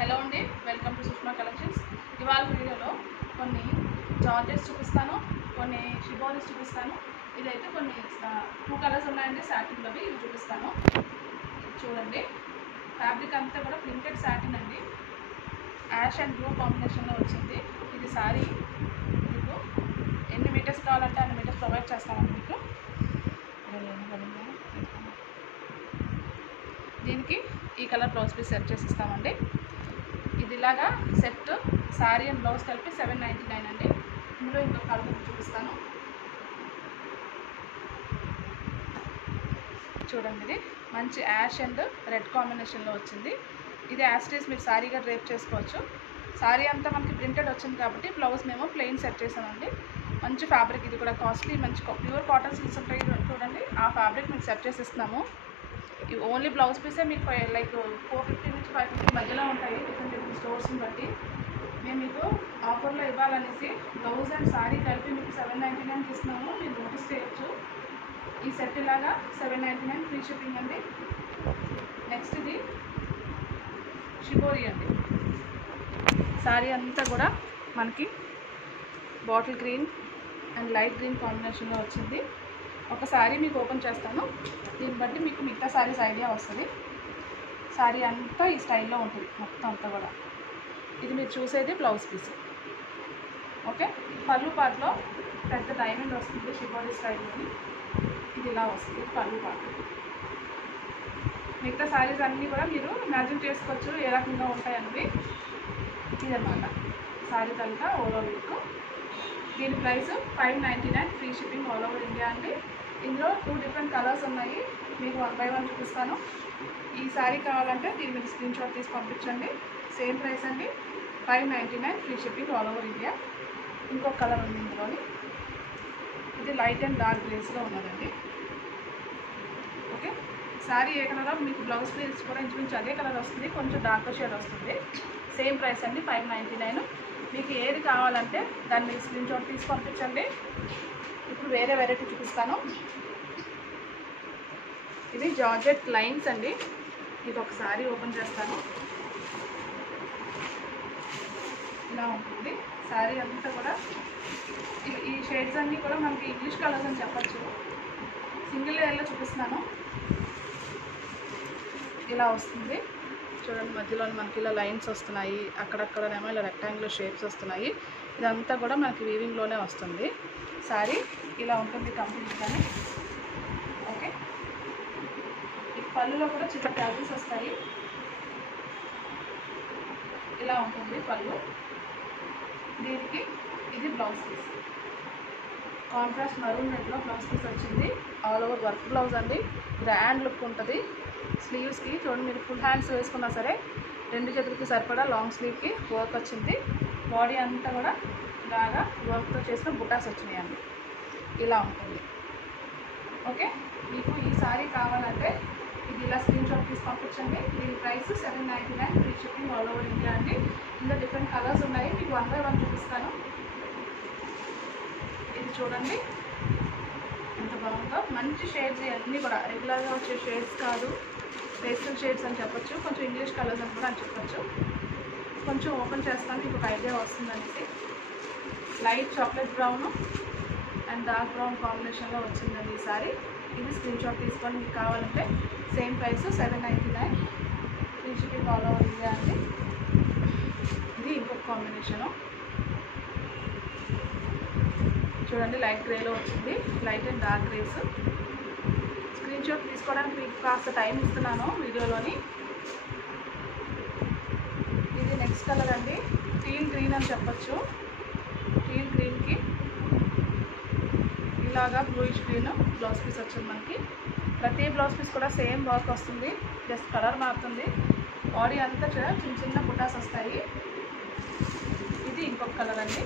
Hello అండి, welcome to Sushma collections. ఇవాళ వీడియోలో కొన్ని జార్జెట్స్ చూపిస్తాను, కొన్ని షిబోరీస్ చూపిస్తాను. ఇదైతే కొన్ని 2 కలర్స్ ఉన్నాయండి సాటిన్లోవి, ఇవి చూపిస్తాను. చూడండి, ఫ్యాబ్రిక్ అంతా కూడా ప్రింటెడ్ సాటిన్ అండి, యాష్ అండ్ బ్లూ కాంబినేషన్లో వచ్చింది. ఇది సారీ మీకు ఎన్ని మీటర్స్ కావాలంటే అన్ని మీటర్స్ ప్రొవైడ్ చేస్తామండి మీకు. దీనికి ఈ కలర్ బ్లౌజ్ పీస్ సెట్ చేసి ఇస్తామండి. ఇది ఇలాగా సెట్ శారీ అండ్ బ్లౌజ్ కలిపి 799 అండి. ఇందులో ఇంకొక కలర్ చూపిస్తాను. చూడండి, ఇది మంచి యాష్ అండ్ రెడ్ కాంబినేషన్లో వచ్చింది. ఇది యాస్టీస్ మీరు శారీగా డ్రేప్ చేసుకోవచ్చు. శారీ అంతా మనకి ప్రింటెడ్ వచ్చింది కాబట్టి బ్లౌజ్ మేము ప్లెయిన్ సెట్ చేసామండి. మంచి ఫ్యాబ్రిక్, ఇది కూడా కాస్ట్లీ, మంచి ప్యూర్ కాటన్ సిల్క్స్ ఉంటాయి చూడండి, ఆ ఫ్యాబ్రిక్ మీకు సెట్ చేసి ఇస్తున్నాము. ఇవి ఓన్లీ బ్లౌజ్ పీసే మీకు లైక్ 450 నుంచి 550 మధ్యలో ఉంటాయి, డిఫరెంట్ స్టోర్స్ని బట్టి. మేము మీకు ఆఫర్లో ఇవ్వాలనేసి బ్లౌజ్ అండ్ శారీ కలిపి మీకు 799కి ఇస్తున్నాము. మీరు నోటీస్ చేయొచ్చు. ఈ సెట్ ఇలాగా 799 ఫ్రీ షిప్పింగ్ అండి. నెక్స్ట్ ఇది షిబోరీ అండి. శారీ అంతా కూడా మనకి bottle green and light green కాంబినేషన్లో వచ్చింది. ఒక శారీ మీకు ఓపెన్ చేస్తాను, దీన్ని బట్టి మీకు మిగతా శారీస్ ఐడియా వస్తుంది. శారీ అంతా ఈ స్టైల్లో ఉంటుంది మొత్తం అంతా కూడా. ఇది మీరు చూసేది బ్లౌజ్ పీస్. ఓకే, పళ్ళు పాటలో పెద్ద డైమండ్ వస్తుంది షిబోరీ స్టైల్లోని. ఇది ఇలా వస్తుంది పళ్ళు పాట. మిగతా శారీస్ అన్నీ కూడా మీరు ఇమాజిన్ చేసుకోవచ్చు ఏ రకంగా ఉంటాయన్నవి. ఇదన్నమాట శారీ తల్లిగా ఓవరాల్ లుక్. దీని price 599 free shipping all over India అండి. ఇందులో 2 డిఫరెంట్ కలర్స్ ఉన్నాయి, మీకు 1 బై 1 చూపిస్తాను. ఈ శారీ కావాలంటే దీని మీద స్క్రీన్ షాట్ తీసి పంపించండి. సేమ్ ప్రైస్ అండి, 599 free shipping all over India. ఇంకొక కలర్ ఉంది ఇందులోని, ఇది లైట్ అండ్ డార్క్ గ్రేస్లో ఉన్నదండి. ఓకే, శారీ ఏ కలరో మీకు బ్లౌజ్ పీస్ కూడా ఇంచుమించు అదే కలర్ వస్తుంది, కొంచెం డార్క్ షేడ్ వస్తుంది. సేమ్ ప్రైస్ అండి, 599. మీకు ఏది కావాలంటే దాన్ని మీరు స్క్రీన్ షాట్ తీసి పంపించండి. ఇప్పుడు వేరే వెరైటీ చూపిస్తాను. ఇది జార్జెట్ లైన్స్ అండి. ఇది ఒక శారీ ఓపెన్ చేస్తాను. ఇలా ఉంటుంది శారీ అంతా కూడా. ఈ షేడ్స్ అన్నీ కూడా మనకి ఇంగ్లీష్ కలర్స్ అని చెప్పచ్చు. సింగిల్ లేయర్లో చూపిస్తున్నాను. ఇలా వస్తుంది చూడండి, మధ్యలో మనకి ఇలా లైన్స్ వస్తున్నాయి, అక్కడక్కడనేమో ఇలా రెక్టాంగులర్ షేప్స్ వస్తున్నాయి. ఇదంతా కూడా మనకి వీవింగ్లోనే వస్తుంది. శారీ ఇలా ఉంటుంది కంప్లీట్గానే. ఓకే, ఈ పళ్ళులో కూడా చిన్న ట్యాజిల్స్ వస్తాయి. ఇలా ఉంటుంది పళ్ళు. దీనికి ఇది బ్లౌజ్ పీస్, కాంట్రాస్ట్ మరూన్ రెడ్లో బ్లౌజ్ పీస్ వచ్చింది. ఆల్ ఓవర్ వర్క్ బ్లౌజ్ అండి, గ్రాండ్ లుక్ ఉంటుంది. స్లీవ్స్కి చూడండి, మీరు ఫుల్ హ్యాండ్స్ వేసుకున్నా సరే 2 చేతులకి సరిపడా లాంగ్ స్లీవ్కి వర్క్ వచ్చింది. బాడీ అంతా కూడా బాగా వర్క్తో చేసిన బుటాస్ వచ్చినాయండి. ఇలా ఉంటుంది. ఓకే, మీకు ఈ శారీ కావాలంటే ఇది ఇలా స్క్రీన్ షాట్ తీసి పంపించండి. దీని price 799 free shipping all over India అండి. ఇందులో డిఫరెంట్ కలర్స్ ఉన్నాయి, మీకు 1 బై 1 చూపిస్తాను. ఇది చూడండి ఎంత బాగుందో, మంచి షేడ్స్ అన్నీ కూడా రెగ్యులర్గా వచ్చే షేడ్స్ కాదు, పేస్టల్ షేడ్స్ అని చెప్పొచ్చు, కొంచెం ఇంగ్లీష్ కలర్స్ అని కూడా అని చెప్పొచ్చు. కొంచెం ఓపెన్ చేస్తాను, మీకు ఒక ఐడియా వస్తుందనేసి. Light chocolate brown and dark brown కాంబినేషన్లో వచ్చిందండి ఈ సారీ. ఇది స్క్రీన్ షాట్ తీసుకొని మీకు కావాలంటే same price 799 free shipping all over India అండి. ఇది ఇంకొక కాంబినేషను చూడండి, లైట్ గ్రేలో వచ్చింది, light and dark grace. Screen shot తీసుకోవడానికి మీకు కాస్త టైం ఇస్తున్నాను వీడియోలోని. ఇది నెక్స్ట్ కలర్ అండి, టీల్ గ్రీన్ అని చెప్పచ్చు. టీల్ గ్రీన్కి ఇలాగా బ్లూయిష్ గ్రీన్ బ్లౌజ్ పీస్ వచ్చింది మనకి. ప్రతి బ్లౌజ్ పీస్ కూడా సేమ్ వర్క్ వస్తుంది, జస్ట్ కలర్ మారుతుంది. బాడీ అంతా చిన్న చిన్న బుటాస్ వస్తాయి. ఇది ఇంకొక కలర్ అండి.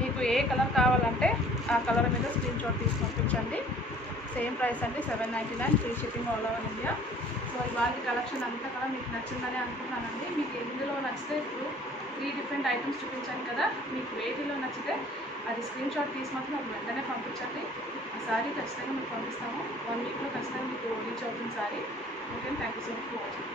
మీకు ఏ కలర్ కావాలంటే ఆ కలర్ మీద స్క్రీన్ షాట్ తీసి పంపించండి. సేమ్ ప్రైస్ అండి, 799 free shipping all over India. So ఇవాళ కలెక్షన్ అంతా కూడా మీకు నచ్చిందని అనుకుంటున్నానండి. మీకు ఎందులో నచ్చితే, ఇప్పుడు 3 డిఫరెంట్ ఐటమ్స్ చూపించాను కదా, మీకు వేటిలో నచ్చితే అది స్క్రీన్ షాట్ తీసి మాత్రం నాకు వెంటనే పంపించండి. ఆ శారీ ఖచ్చితంగా మీకు పంపిస్తాము. 1 వీక్లో ఖచ్చితంగా మీకు రీచ్ అవుతుంది sari. Okay, thank you so much for watching.